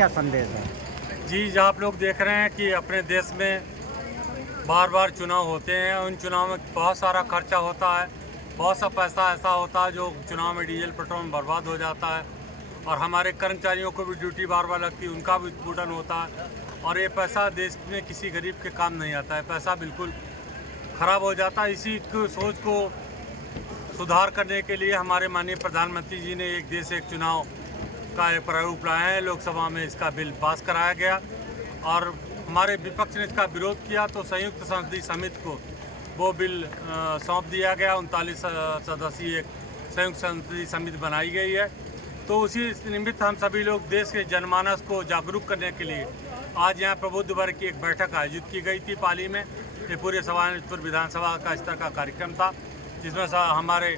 क्या संदेश है? जी, जो आप लोग देख रहे हैं कि अपने देश में बार बार चुनाव होते हैं, उन चुनाव में बहुत सारा खर्चा होता है, बहुत सा पैसा ऐसा होता है जो चुनाव में डीजल पेट्रोल में बर्बाद हो जाता है, और हमारे कर्मचारियों को भी ड्यूटी बार बार लगती है, उनका भी उत्पीड़न होता है, और ये पैसा देश में किसी गरीब के काम नहीं आता है, पैसा बिल्कुल ख़राब हो जाता है। इसी को सोच को सुधार करने के लिए हमारे माननीय प्रधानमंत्री जी ने एक देश एक चुनाव का एक प्रारूप लाए हैं। लोकसभा में इसका बिल पास कराया गया और हमारे विपक्ष ने इसका विरोध किया, तो संयुक्त संसदीय समिति को वो बिल सौंप दिया गया। 39 सदस्यीय एक संयुक्त संसदीय समिति बनाई गई है। तो उसी निमित्त हम सभी लोग देश के जनमानस को जागरूक करने के लिए आज यहाँ प्रबुद्ध वर्ग की एक बैठक आयोजित की गई थी पाली में। ये पूरे सवानपुर विधानसभा का स्तर का कार्यक्रम था, जिसमें हमारे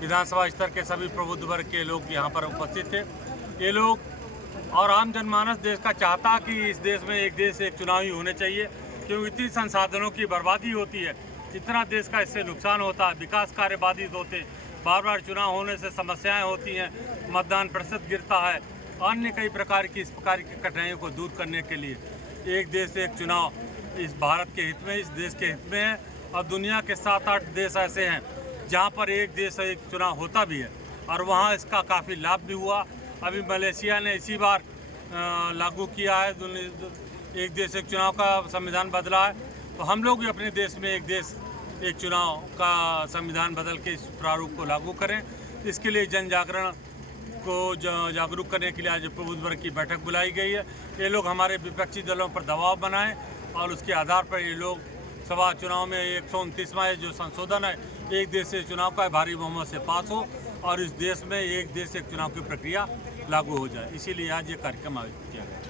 विधानसभा स्तर के सभी प्रबुद्ध वर्ग के लोग यहाँ पर उपस्थित थे। ये लोग और आम जनमानस देश का चाहता कि इस देश में एक देश एक चुनाव ही होने चाहिए, क्योंकि इतनी संसाधनों की बर्बादी होती है, इतना देश का इससे नुकसान होता है, विकास कार्य बाधित होते, बार बार चुनाव होने से समस्याएं होती हैं, मतदान प्रतिशत गिरता है, अन्य कई प्रकार की इस प्रकार की कठिनाइयों को दूर करने के लिए एक देश एक चुनाव इस भारत के हित में, इस देश के हित में है। और दुनिया के 7-8 देश ऐसे हैं जहाँ पर एक देश एक चुनाव होता भी है और वहाँ इसका काफ़ी लाभ भी हुआ। अभी मलेशिया ने इसी बार लागू किया है, एक देश एक चुनाव का संविधान बदला है। तो हम लोग भी अपने देश में एक देश एक चुनाव का संविधान बदल के इस प्रारूप को लागू करें। इसके लिए जन जागरण को जागरूक करने के लिए आज प्रबुद्ध वर्ग की बैठक बुलाई गई है। ये लोग हमारे विपक्षी दलों पर दबाव बनाएं और उसके आधार पर ये लोग सभा चुनाव में 129वां जो संशोधन है एक देश एक चुनाव का भारी बहुमत से पास हो और इस देश में एक देश एक चुनाव की प्रक्रिया लागू हो जाए। इसीलिए आज ये कार्यक्रम आयोजित किया गया।